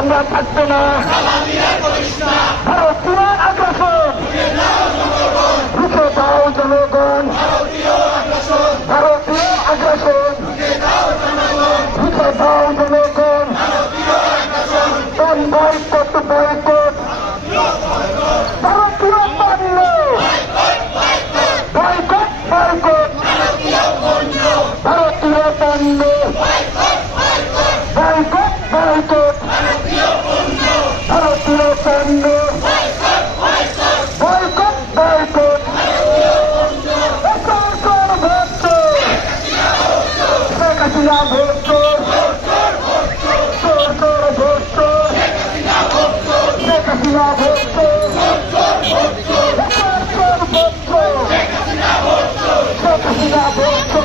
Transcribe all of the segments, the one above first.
আমরা থাকবে না। ভারতীয় আগ্রাসন। রুখে দাও জনগণ। ভারতীয় আগ্রাসন। রুখে দাও জনগণ। Boycott boycott. ভারতীয় পণ্য পণ্য বয়কট বয়কট ভারতীয় পণ্য বয়কট বয়কট সরকার ভোট শেখ হাসিনা ভোট সরকার ভোট শেখ হাসিনা ভোট সরকার ভোট শেখ হাসিনা ভোট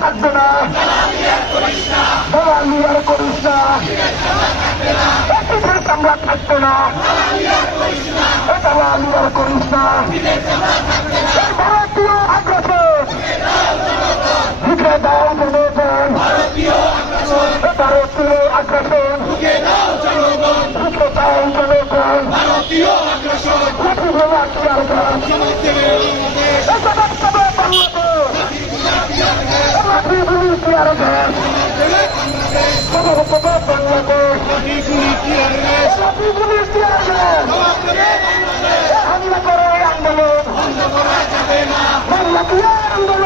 থাকবে না দালালি আর করিস না আমরা থাকবে না দালালি আর করিস না ভারতীয় আগ্রাসন লিখে দাও জনগণ ভারতীয় আগ্রাসন। লিখে দাও জনগণ ভারতীয় আগ্রাসন। লাঠি গাছ বাংলাদেশ। গাছ গাছ হামলা করে বাংলা ক্রিয়ার আন্দোলন